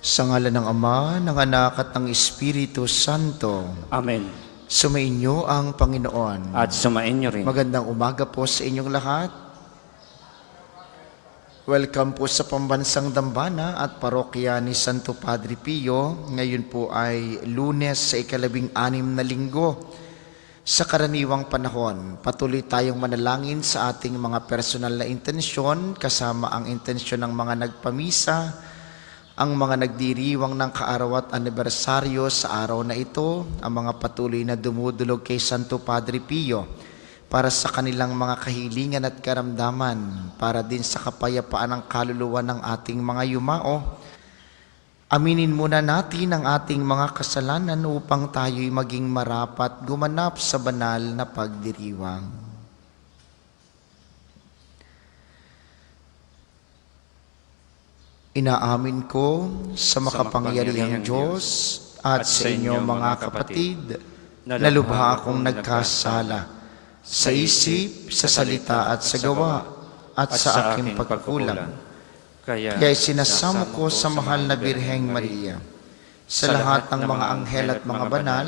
Sa ngalan ng Ama, ng Anak at ng Espiritu Santo. Amen. Sumainyo ang Panginoon. At sumainyo rin. Magandang umaga po sa inyong lahat. Welcome po sa Pambansang Dambana at Parokya ni Santo Padre Pio. Ngayon po ay Lunes sa ika-15 na linggo. Sa karaniwang panahon, patuloy tayong manalangin sa ating mga personal na intensyon kasama ang intensyon ng mga nagpamisa, ang mga nagdiriwang ng kaaraw at anibersaryo sa araw na ito, ang mga patuloy na dumudulog kay Santo Padre Pio para sa kanilang mga kahilingan at karamdaman, para din sa kapayapaan ng kaluluwa ng ating mga yumao. Aminin muna natin ang ating mga kasalanan upang tayo'y maging marapat gumanap sa banal na pagdiriwang. Inaamin ko sa makapangyarihang Diyos at sa inyo mga kapatid na lubha akong nagkasala sa isip, sa salita at sa gawa at sa aking pagkukulang. Kaya sinasamo ko sa mahal na Birheng Maria, sa lahat ng mga anghel at mga banal,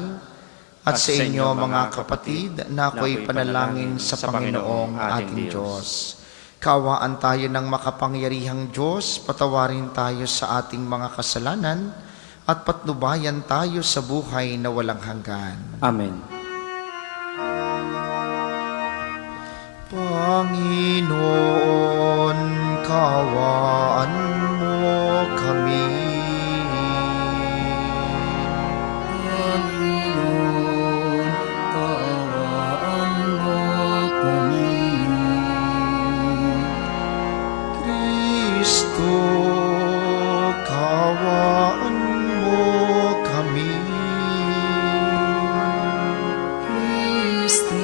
at sa inyo mga kapatid na ako'y panalangin sa Panginoong ating Diyos. Kaawaan tayo ng makapangyarihang Diyos, patawarin tayo sa ating mga kasalanan, at patnubayan tayo sa buhay na walang hanggan. Amen. Panginoon, kaawaan mo kami. Panginoon, kaawaan mo kami. Kristo, kaawaan mo kami. Kristo,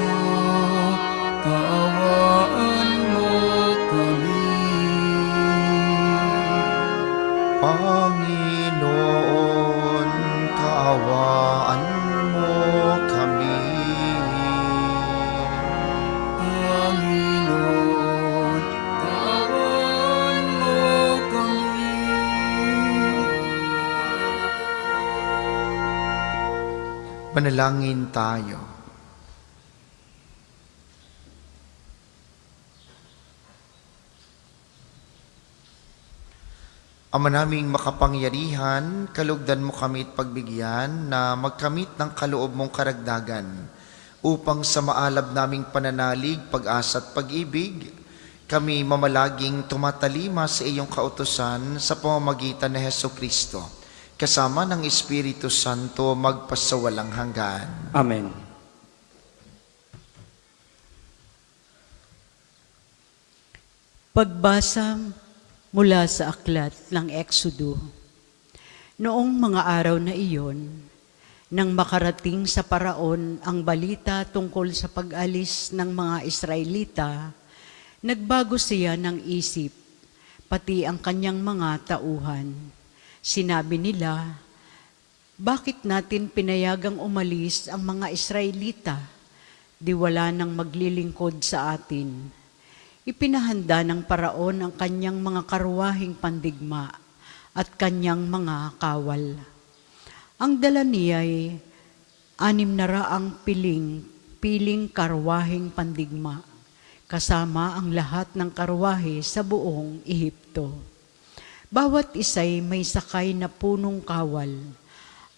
kaawaan mo kami. Panginoon, kaawaan mo kami. Panginoon, kaawaan mo kami. Manalangin tayo. Ama naming makapangyarihan, kalugdan mo kami at pagbigyan na magkamit ng kaloob mong karagdagan upang sa maalab naming pananalig, pag-asa at pag-ibig, kami mamalaging tumatalima sa iyong kautusan sa pamamagitan ni Hesukristo, kasama ng Espiritu Santo magpasawalang hanggan. Amen. Pagbasa mula sa aklat ng Exodo. Noong mga araw na iyon, nang makarating sa Paraon ang balita tungkol sa pag-alis ng mga Israelita, nagbago siya ng isip, pati ang kanyang mga tauhan. Sinabi nila, bakit natin pinayagang umalis ang mga Israelita? Di wala nang maglilingkod sa atin. Ipinahanda ng Paraon ang kanyang mga karwahing pandigma at kanyang mga kawal. Ang dala niya'y 600 piling karwahing pandigma, kasama ang lahat ng karwahe sa buong Ehipto. Bawat isa'y may sakay na punong kawal.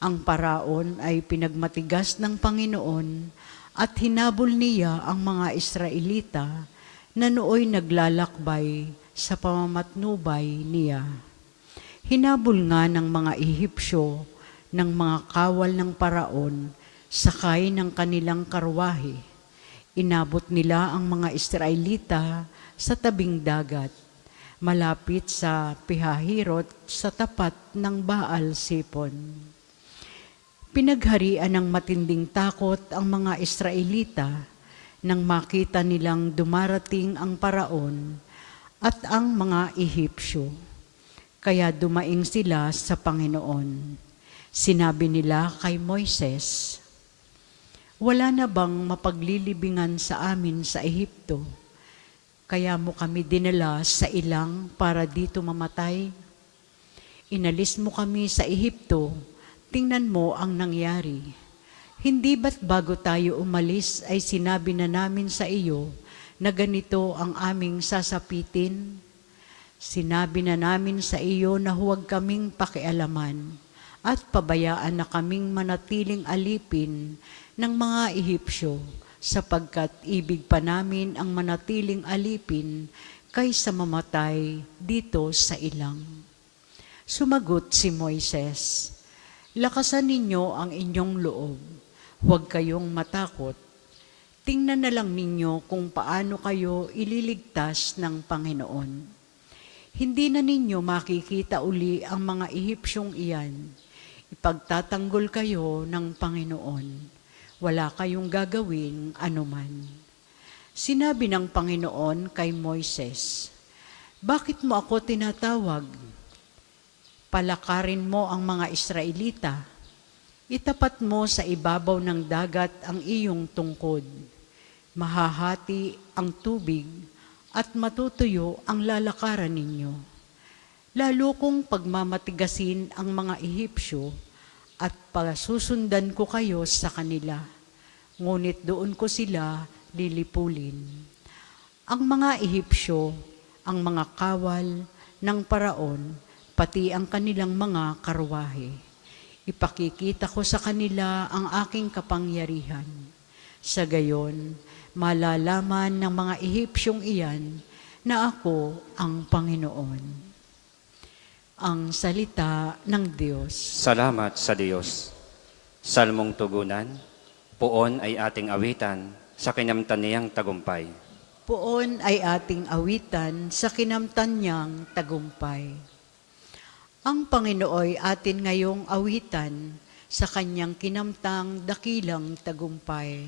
Ang Paraon ay pinagmatigas ng Panginoon at hinabol niya ang mga Israelita na nooy naglalakbay sa pamamatnubay niya. Hinabol nga ng mga Ehipsyo ng mga kawal ng Paraon, sakay ng kanilang karwahe. Inabot nila ang mga Israelita sa tabing dagat, malapit sa Pihahirot sa tapat ng Baal Sipon. Pinagharian ng matinding takot ang mga Israelita nang makita nilang dumarating ang Paraon at ang mga Ehipsyo. Kaya dumaing sila sa Panginoon. Sinabi nila kay Moises, wala na bang mapaglilibingan sa amin sa Ehipto? Kaya mo kami dinala sa ilang para dito mamatay? Inalis mo kami sa Ehipto, tingnan mo ang nangyari. Hindi ba't bago tayo umalis ay sinabi na namin sa iyo na ganito ang aming sasapitin? Sinabi na namin sa iyo na huwag kaming pakialaman at pabayaan na kaming manatiling alipin ng mga Ehipsyo, sapagkat ibig pa namin ang manatiling alipin kaysa mamatay dito sa ilang. Sumagot si Moises, lakasan ninyo ang inyong loob, huwag kayong matakot. Tingnan na lang ninyo kung paano kayo ililigtas ng Panginoon. Hindi na ninyo makikita uli ang mga Ehipsyong iyan. Ipagtatanggol kayo ng Panginoon. Wala kayong gagawing anuman. Sinabi ng Panginoon kay Moises, bakit mo ako tinatawag? Palakarin mo ang mga Israelita. Itapat mo sa ibabaw ng dagat ang iyong tungkod. Mahahati ang tubig at matutuyo ang lalakaran ninyo. Lalo kong pagmamatigasin ang mga Ehipsyo at pasusundan ko kayo sa kanila. Ngunit doon ko sila lilipulin. Ang mga Ehipsyo, ang mga kawal ng Paraon, pati ang kanilang mga karwahe. Ipakikita ko sa kanila ang aking kapangyarihan. Sa gayon, malalaman ng mga Ehipsyong iyan na ako ang Panginoon. Ang salita ng Diyos. Salamat sa Diyos. Salmong tugunan, poon ay ating awitan sa kinamtan niyang tagumpay. Poon ay ating awitan sa kinamtan niyang tagumpay. Ang Panginooy atin ngayong awitan sa kanyang kinamtang dakilang tagumpay.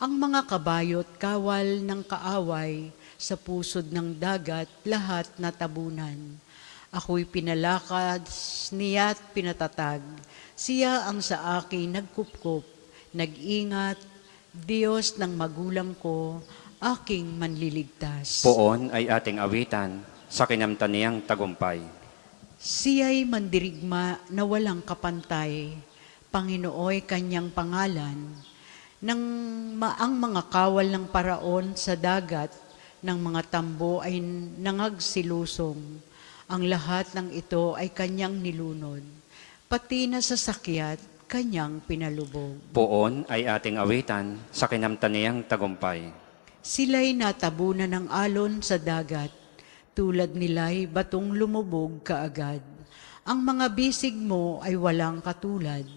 Ang mga kabayo't kawal ng kaaway sa pusod ng dagat lahat natabunan. Ako'y pinalakad niya't pinatatag. Siya ang sa akin nagkupkup, nag-ingat, Diyos ng magulang ko, aking manliligtas. Poon ay ating awitan sa kinamtan niyang tagumpay. Siya'y mandirigma na walang kapantay, Panginooy kanyang pangalan, nang ang mga kawal ng Paraon sa dagat ng mga tambo ay nangagsilusong. Ang lahat ng ito ay kanyang nilunod, pati na sasakyat kanyang pinalubog. Poon ay ating awitan sa kinamtan niyang tagumpay. Sila'y natabunan ng alon sa dagat, tulad nila'y batong lumubog kaagad. Ang mga bisig mo ay walang katulad,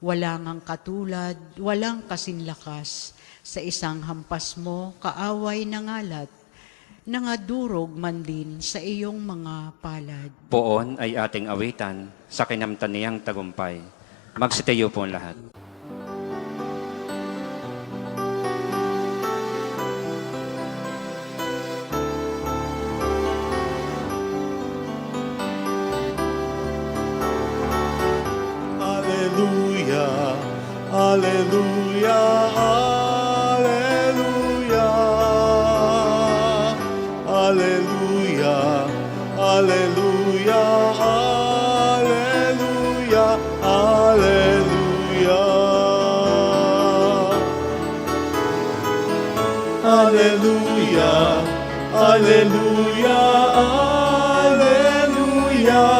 walang ang katulad, walang kasinlakas. Sa isang hampas mo, kaaway nangalat, nangadurog man din sa iyong mga palad. Poon ay ating awitan sa kinamtan niyang tagumpay. Magsitayo po ang lahat. Alleluia, alleluia, alleluia, alleluia, alleluia, alleluia, alleluia. Alleluia, alleluia, alleluia.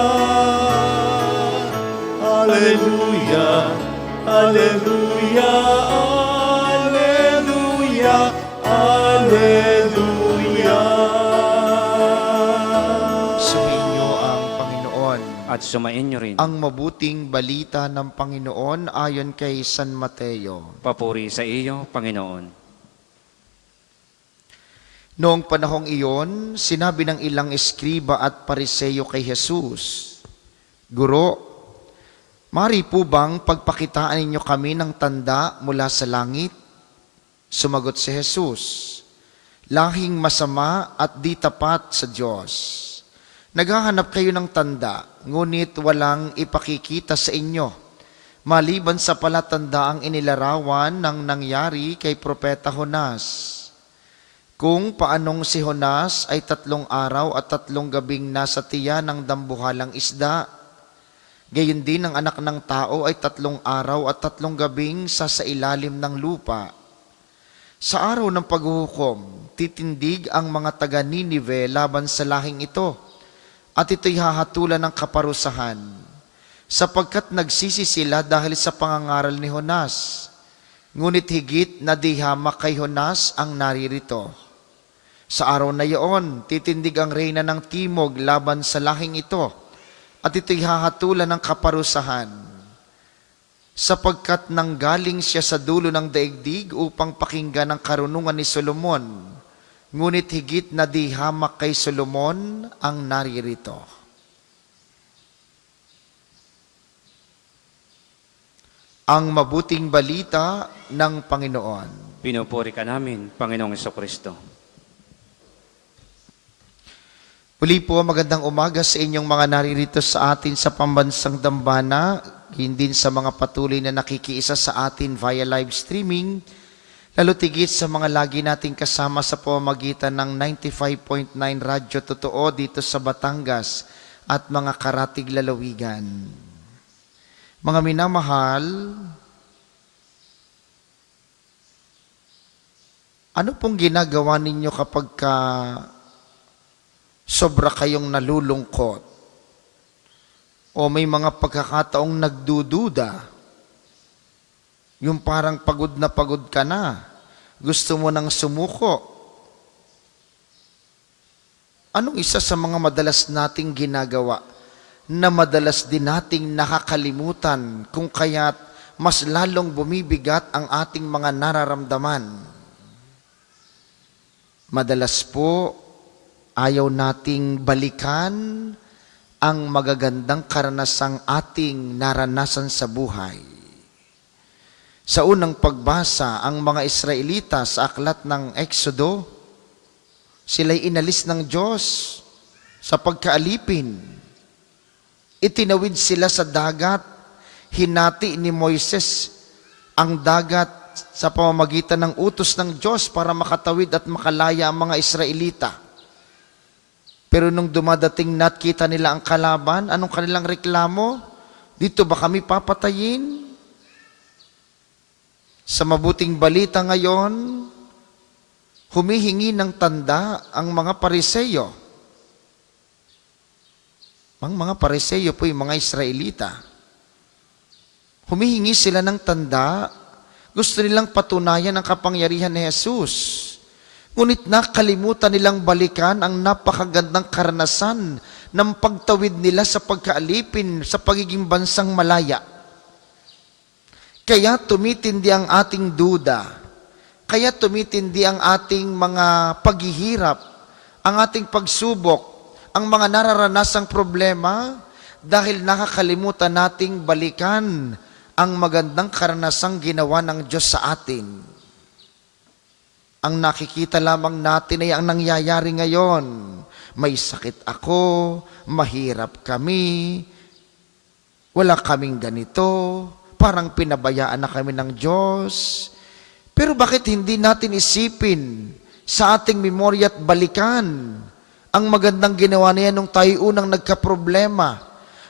Alleluia, alleluia, alleluia, alleluia. Sumainyo ang Panginoon. At sumain niyo rin. Ang mabuting balita ng Panginoon ayon kay San Mateo. Papuri sa iyo, Panginoon. Noong panahong iyon, sinabi ng ilang eskriba at pariseyo kay Jesus, Guro, mari po bang pagpakitaan ninyo kami ng tanda mula sa langit? Sumagot si Jesus, lahing masama at di tapat sa Diyos. Naghahanap kayo ng tanda, ngunit walang ipakikita sa inyo, maliban sa palatandaang inilarawan ng nangyari kay Propeta Jonas. Kung paanong si Jonas ay 3 araw at 3 gabing nasa tiyan ng dambuhalang isda, Gayon din ang anak ng tao ay 3 araw at 3 gabing sasailalim ng lupa. Sa araw ng paghuhukom, titindig ang mga taga Ninive laban sa lahing ito, at ito'y hahatulan ng kaparusahan, sapagkat nagsisi sila dahil sa pangangaral ni Jonas. Ngunit higit na di hamak kay Jonas ang naririto. Sa araw na iyon, titindig ang reyna ng timog laban sa lahing ito, at ito'y hahatulan ng kaparusahan, sapagkat nanggaling siya sa dulo ng daigdig upang pakinggan ang karunungan ni Solomon, ngunit higit na di hamak kay Solomon ang naririto. Ang mabuting balita ng Panginoon. Pinupuri ka namin, Panginoong Jesucristo. Muli po, magandang umaga sa inyong mga naririto sa atin sa pambansang dambana, hindi sa mga patuloy na nakikiisa sa atin via live streaming, lalo tigit sa mga lagi nating kasama sa pamamagitan ng 95.9 Radyo Totoo dito sa Batangas at mga karatig lalawigan. Mga minamahal, ano pong ginagawa ninyo kapag sobra kayong nalulungkot o may mga pagkakataong nagdududa, yung parang pagod ka na, gusto mo nang sumuko? Anong isa sa mga madalas nating ginagawa na madalas din nating nakakalimutan kung kaya't mas lalong bumibigat ang ating mga nararamdaman? Madalas po, ayaw nating balikan ang magagandang karanasang ating naranasan sa buhay. Sa unang pagbasa, ang mga Israelita sa aklat ng Exodo, sila'y inalis ng Diyos sa pagkaalipin. Itinawid sila sa dagat, hinati ni Moises ang dagat sa pamamagitan ng utos ng Diyos para makatawid at makalaya ang mga Israelita. Pero nung dumadating na at kita nila ang kalaban, anong kanilang reklamo? Dito ba kami papatayin? Sa mabuting balita ngayon, humihingi ng tanda ang mga Pariseyo. Ang mga Pariseyo po yung mga Israelita. Humihingi sila ng tanda, gusto nilang patunayan ang kapangyarihan ni Jesus. Ngunit nakalimutan nilang balikan ang napakagandang karanasan ng pagtawid nila sa pagkaalipin sa pagiging bansang malaya. Kaya tumitindi ang ating duda, kaya tumitindi ang ating mga paghihirap, ang ating pagsubok, ang mga nararanasang problema dahil nakakalimutan nating balikan ang magandang karanasang ginawa ng Diyos sa atin. Ang nakikita lamang natin ay ang nangyayari ngayon. May sakit ako, mahirap kami, wala kaming ganito, parang pinabayaan na kami ng Diyos. Pero bakit hindi natin isipin sa ating memorya at balikan ang magandang ginawa niya nung tayo unang nagkaproblema,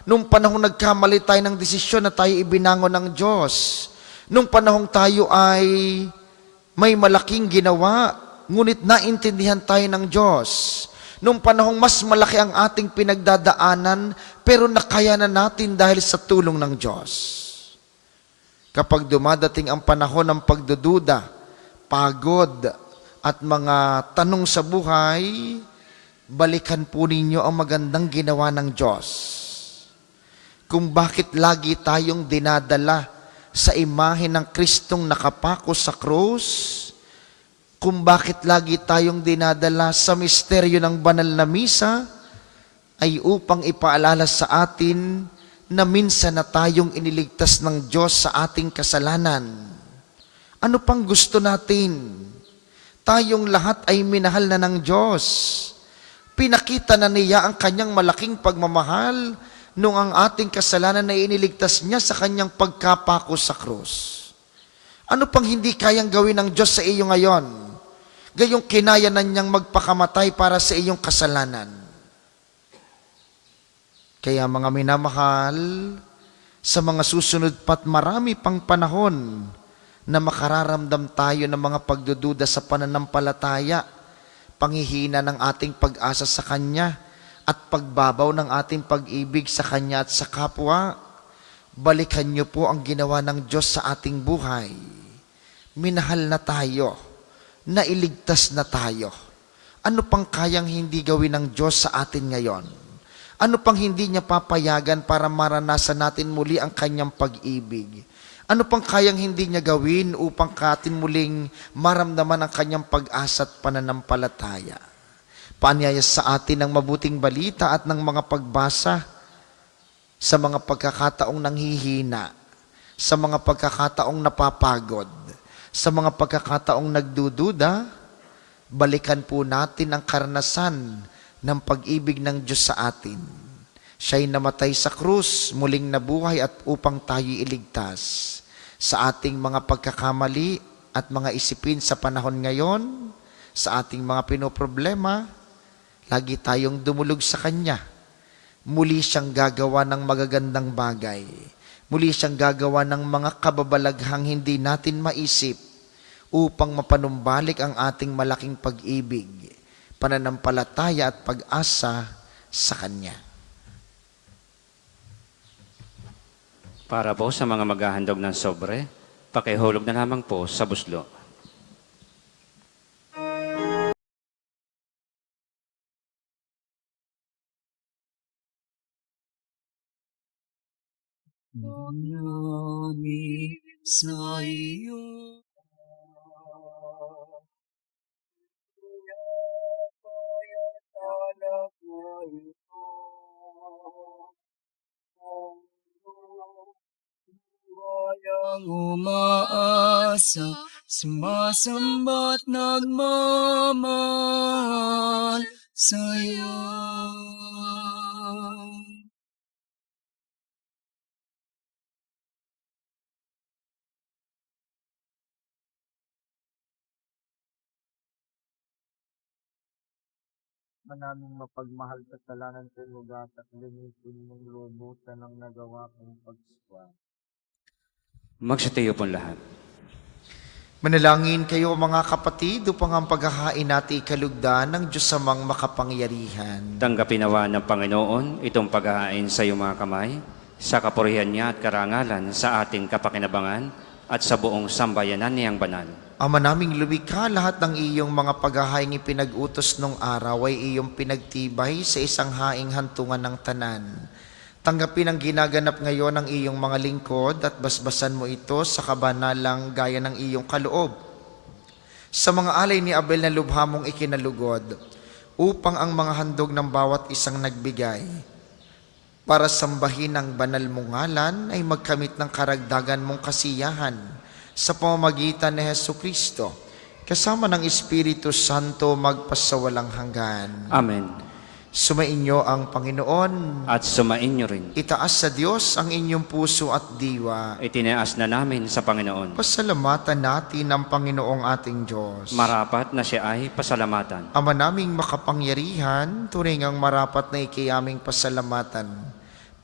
nung panahong nagkamali tayo ng desisyon na tayo ibinangon ng Diyos, nung panahong tayo ay may malaking ginawa, ngunit naintindihan tayo ng Diyos. Nung panahong mas malaki ang ating pinagdadaanan, pero nakaya na natin dahil sa tulong ng Diyos. Kapag dumadating ang panahon ng pagdududa, pagod, at mga tanong sa buhay, balikan po ninyo ang magandang ginawa ng Diyos. Kung bakit lagi tayong dinadala sa imahe ng Kristong nakapako sa krus, kung bakit lagi tayong dinadala sa misteryo ng banal na misa, ay upang ipaalala sa atin na minsan na tayong iniligtas ng Diyos sa ating kasalanan. Ano pang gusto natin? Tayong lahat ay minahal na ng Diyos. Pinakita na niya ang kanyang malaking pagmamahal nung ang ating kasalanan ay iniligtas niya sa kanyang pagkapako sa krus. Ano pang hindi kayang gawin ng Diyos sa iyo ngayon? Gayong kinaya na niyang magpakamatay para sa iyong kasalanan. Kaya mga minamahal, sa mga susunod pat marami pang panahon na makararamdam tayo ng mga pagdududa sa pananampalataya, panghihina ng ating pag-asa sa Kanya, at pagbabaw ng ating pag-ibig sa Kanya at sa kapwa. Balikan niyo po ang ginawa ng Diyos sa ating buhay. Minahal na tayo, nailigtas na tayo. Ano pang kayang hindi gawin ng Diyos sa atin ngayon? Ano pang hindi niya papayagan para maranasan natin muli ang kanyang pag-ibig? Ano pang kayang hindi niya gawin upang katin muling maramdaman ang kanyang pag-asa at pananampalataya? Paanyaya sa atin ng mabuting balita at ng mga pagbasa sa mga pagkakataong nanghihina, sa mga pagkakataong napapagod, sa mga pagkakataong nagdududa. Balikan po natin ang karanasan ng pag-ibig ng Diyos sa atin. Siya'y namatay sa krus, muling nabuhay at upang tayo iligtas. Sa ating mga pagkakamali at mga isipin sa panahon ngayon, sa ating mga pinoproblema, lagi tayong dumulog sa Kanya. Muli siyang gagawa ng magagandang bagay. Muli siyang gagawa ng mga kababalaghang hindi natin maisip upang mapanumbalik ang ating malaking pag-ibig, pananampalataya at pag-asa sa Kanya. Para po sa mga maghahandog ng sobre, pakihulog na lamang po sa buslo. Namin sa iyo. Ang umaasa, sumasamba't nagmamahal sa'yo. Manaming mapagmahal kasalanan sa lugat at linisin mong lubusan ng nagawa kong pagswa. Magsitayo po lahat. Manalangin kayo mga kapatid upang ang paghahain natin ikalugdan ng Diyos amang makapangyarihan. Tanggapin nawa ng Panginoon itong paghahain sa iyong mga kamay, sa kapurihan niya at karangalan sa ating kapakinabangan at sa buong sambayanan niyang banal. Ama naming lumikha, lahat ng iyong mga paghahaing ipinag-utos nung araw ay iyong pinagtibay sa isang haing hantungan ng tanan. Tanggapin ang ginaganap ngayon ng iyong mga lingkod at basbasan mo ito sa kabanalang gaya ng iyong kaloob. Sa mga alay ni Abel na lubha mong ikinalugod, upang ang mga handog ng bawat isang nagbigay, para sambahin ang banal mong ngalan ay magkamit ng karagdagan mong kasiyahan sa pamamagitan ni Jesucristo, kasama ng Espiritu Santo magpasawalang hanggan. Amen. Sumainyo ang Panginoon. At sumainyo rin. Itaas sa Diyos ang inyong puso at diwa. Itinaas na namin sa Panginoon. Pasalamatan natin ang Panginoong ating Diyos. Marapat na siya ay pasalamatan. Ama naming makapangyarihan, tunay ngang marapat na ikiyaming pasalamatan.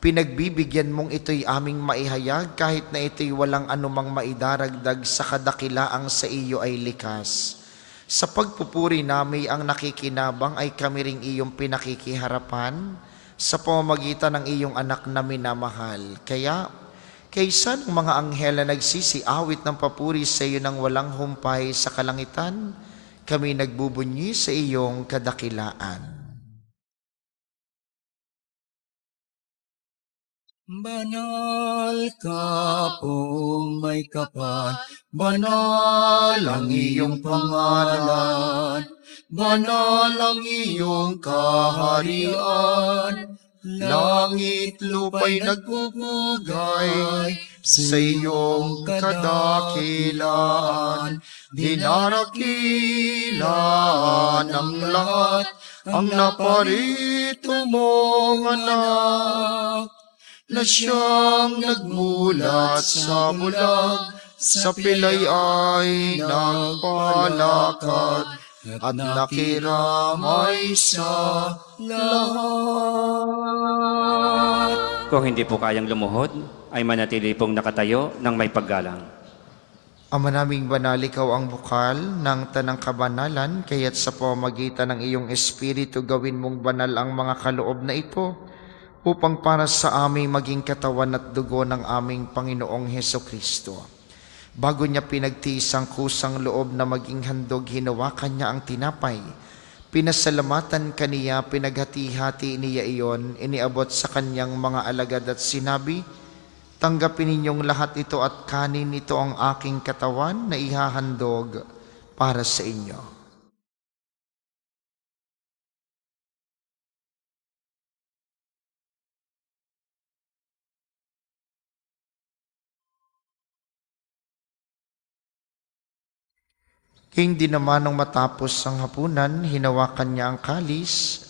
Pinagbibigyan mong ito'y aming maihayag kahit na ito'y walang anumang maidaragdag sa kadakilaang sa iyo ay likas. Sa pagpupuri namin ang nakikinabang ay kami ring iyong pinakikiharapan sa pamamagitan ng iyong anak na minamahal. Kaya, kaysa ng mga anghel na nagsisiawit ng papuri sa iyo ng walang humpay sa kalangitan, kami nagbubunyi sa iyong kadakilaan. Banal ka pong may kapal, banal ang iyong pangalan, banal ang iyong kaharian, langit lupa'y nagpupugay sa iyong kadakilaan, dinarakilan ng lahat ang naparito mong anak, na siyang nagmulat sa bulag, sa pilay ay nagpalakad, at nakiramay sa lahat. Kung hindi po kayang lumuhod, ay manatili pong nakatayo ng may paggalang. Ama naming banal, ikaw ang bukal ng tanang kabanalan, kaya't sa pamamagitan ng iyong Espiritu gawin mong banal ang mga kaloob na ito, upang para sa aming maging katawan at dugo ng aming Panginoong Heso Kristo. Bago niya pinagtiis ang kusang loob na maging handog, hinawakan niya ang tinapay. Pinasalamatan kaniya, pinaghati-hati niya iyon, iniabot sa kanyang mga alagad at sinabi, tanggapin ninyong lahat ito at kanin, ito ang aking katawan na ihahandog para sa inyo. Hindi naman nung matapos ang hapunan, hinawakan niya ang kalis,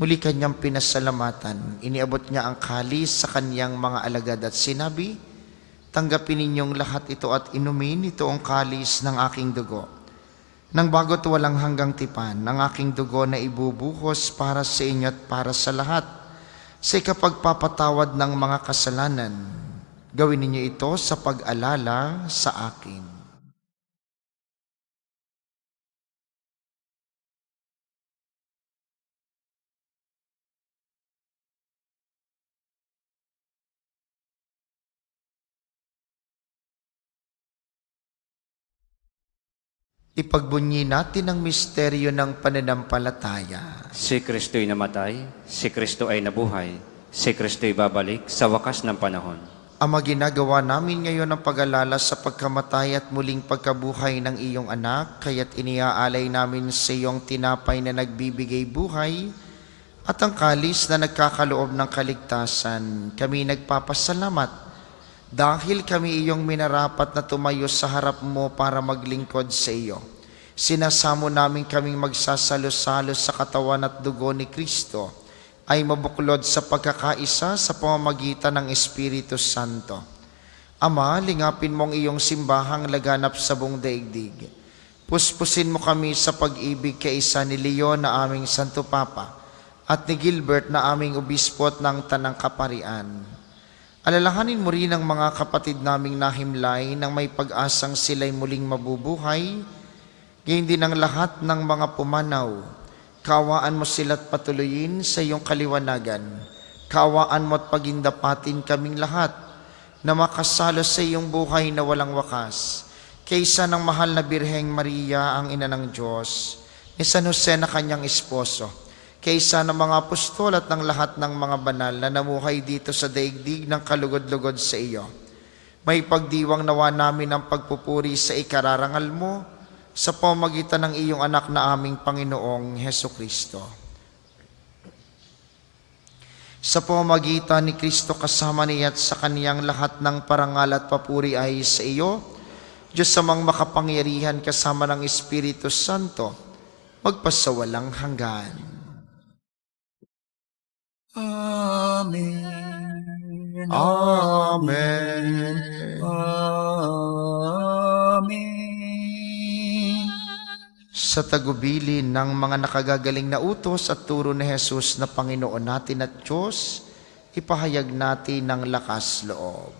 muli kanyang pinasalamatan. Iniabot niya ang kalis sa kanyang mga alagad at sinabi, tanggapin ninyong lahat ito at inumin, ito ang kalis ng aking dugo. Nang bago't walang hanggang tipan, ang aking dugo na ibubuhos para sa inyo at para sa lahat, sa ikapagpapatawad ng mga kasalanan. Gawin ninyo ito sa pag-alala sa akin. Ipagbunyi natin ang misteryo ng pananampalataya. Si Kristo'y namatay, si Kristo ay nabuhay, si Kristo'y babalik sa wakas ng panahon. Ama, ginagawa namin ngayon ang pag-alala sa pagkamatay at muling pagkabuhay ng iyong anak, kaya't iniaalay namin sa iyong tinapay na nagbibigay buhay at ang kalis na nagkakaloob ng kaligtasan. Kami nagpapasalamat dahil kami iyong minarapat na tumayo sa harap mo para maglingkod sa iyo. Sinasamo namin kaming magsasalo-salo sa katawan at dugo ni Kristo ay mabuklod sa pagkakaisa sa pamamagitan ng Espiritu Santo. Ama, lingapin mong iyong simbahang laganap sa buong daigdig. Puspusin mo kami sa pag-ibig kaisa ni Leon na aming Santo Papa at ni Gilbert na aming obispo at ng Tanang Kaparian. Alalahanin mo rin ang mga kapatid naming nahimlay nang may pag-asang sila'y muling mabubuhay, gayon din ang lahat ng mga pumanaw. Kawaan mo sila't patuloyin sa iyong kaliwanagan. Kawaan mo at pagindapatin kaming lahat na makasalo sa iyong buhay na walang wakas. Kaysa ng mahal na Birheng Maria, ang ina ng Diyos, ni San Jose na kanyang esposo, kaysa ng mga apostol at ng lahat ng mga banal na namuhay dito sa daigdig ng kalugod-lugod sa iyo. May pagdiwang nawa namin ang pagpupuri sa ikararangal mo sa pamamagitan ng iyong anak na aming Panginoong Heso Kristo. Sa pamamagitan ni Kristo kasama niya at sa kaniyang lahat ng parangal at papuri ay sa iyo, Diyos samang makapangyarihan kasama ng Espiritu Santo, magpasawalang hanggan. Amen. Amen. Amen. Sa tagubilin ng mga nakagagaling na utos at turo ni Jesus na Panginoon natin at Diyos, ipahayag natin ng lakas loob.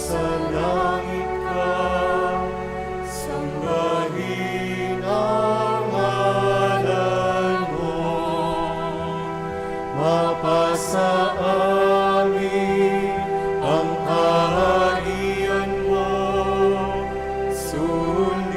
Sumasalangit ka, sambahin ang ngalan mo, mapasa amin ang kaharian mo, sundin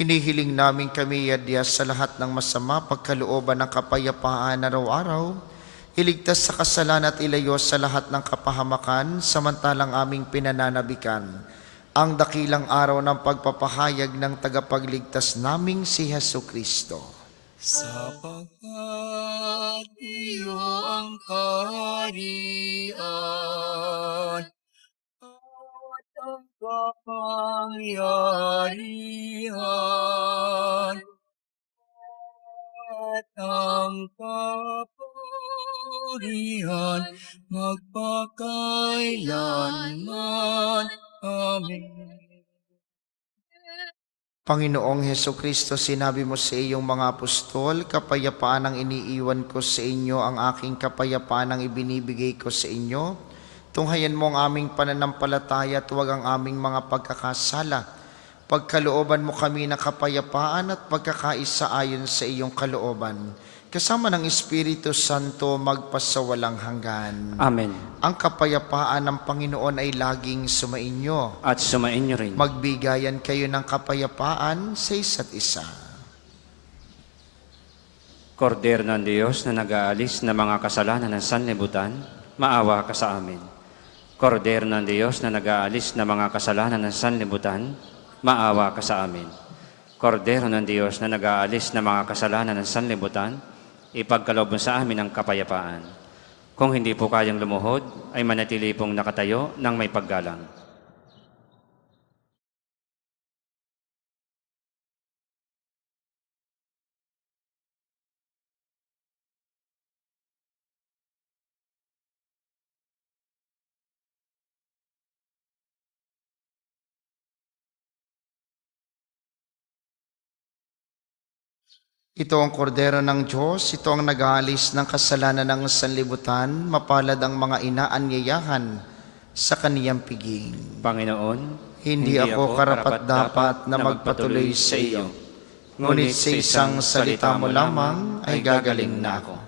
Hinihiling namin kami yadya sa lahat ng masama, pagkalooban ng kapayapaan araw-araw, iligtas sa kasalan at ilayo sa lahat ng kapahamakan, samantalang aming pinananabikan ang dakilang araw ng pagpapahayag ng tagapagligtas naming si Hesu Kristo. Sapagkat iyo ang kaharian at ang kapangyarihan at ang kapurihan magpakailanman. Amen. Panginoong Heso Kristo, sinabi mo sa iyong mga apostol, kapayapaan ang iniiwan ko sa inyo, ang aking kapayapaan ang ibinibigay ko sa inyo. Tunghayan mo ang aming pananampalataya at huwag ang aming mga pagkakasala. Pagkalooban mo kami ng kapayapaan at pagkakaisa ayon sa iyong kalooban. Kasama ng Espiritu Santo magpasawalang hanggan. Amen. Ang kapayapaan ng Panginoon ay laging sumainyo. At sumainyo rin. Magbigayan kayo ng kapayapaan sa isa't isa. Kordero ng Diyos na nag-aalis ng mga kasalanan ng sanlibutan, maawa ka sa amin. Kordero ng Diyos na nag-aalis ng mga kasalanan ng sanlibutan, maawa ka sa amin. Kordero ng Diyos na nag-aalis ng mga kasalanan ng sanlibutan, ipagkaloob mo sa amin ang kapayapaan. Kung hindi po kayang lumuhod, ay manatili pong nakatayo ng may paggalang. Ito ang kordero ng Diyos, ito ang nag-aalis ng kasalanan ng sanlibutan, mapalad ang mga inaanyayahan sa kaniyang piging. Panginoon, Hindi ako karapat-dapat na magpatuloy sa iyo, ngunit sa isang salita mo lamang ay gagaling na ako.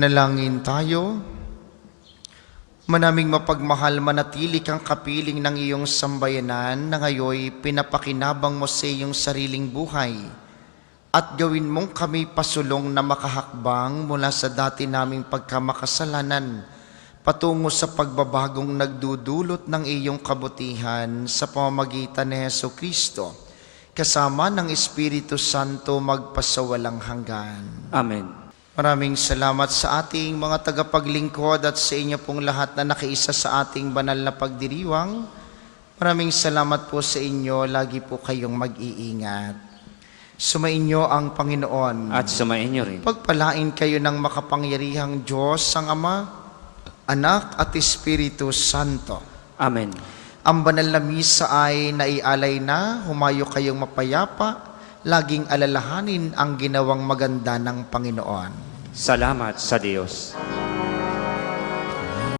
Nalangin tayo. Manaming mapagmahal, manatili kang kapiling ng iyong sambayanan na ngayoy pinapakinabang mo sa iyong sariling buhay at gawin mong kami pasulong na makahakbang mula sa dati naming pagkamakasalanan patungo sa pagbabagong nagdudulot ng iyong kabutihan sa pamamagitan ni Hesukristo kasama ng Espiritu Santo magpasawalang hanggan. Amen. Maraming salamat sa ating mga tagapaglingkod at sa inyo pong lahat na nakiisa sa ating banal na pagdiriwang. Maraming salamat po sa inyo. Lagi po kayong mag-iingat. Sumainyo ang Panginoon. At sumainyo rin. Pagpalain kayo ng makapangyarihang Diyos, ang Ama, Anak at Espiritu Santo. Amen. Ang banal na misa ay naialay na, humayo kayong mapayapa, laging alalahanin ang ginawang maganda ng Panginoon. Salamat sa Diyos.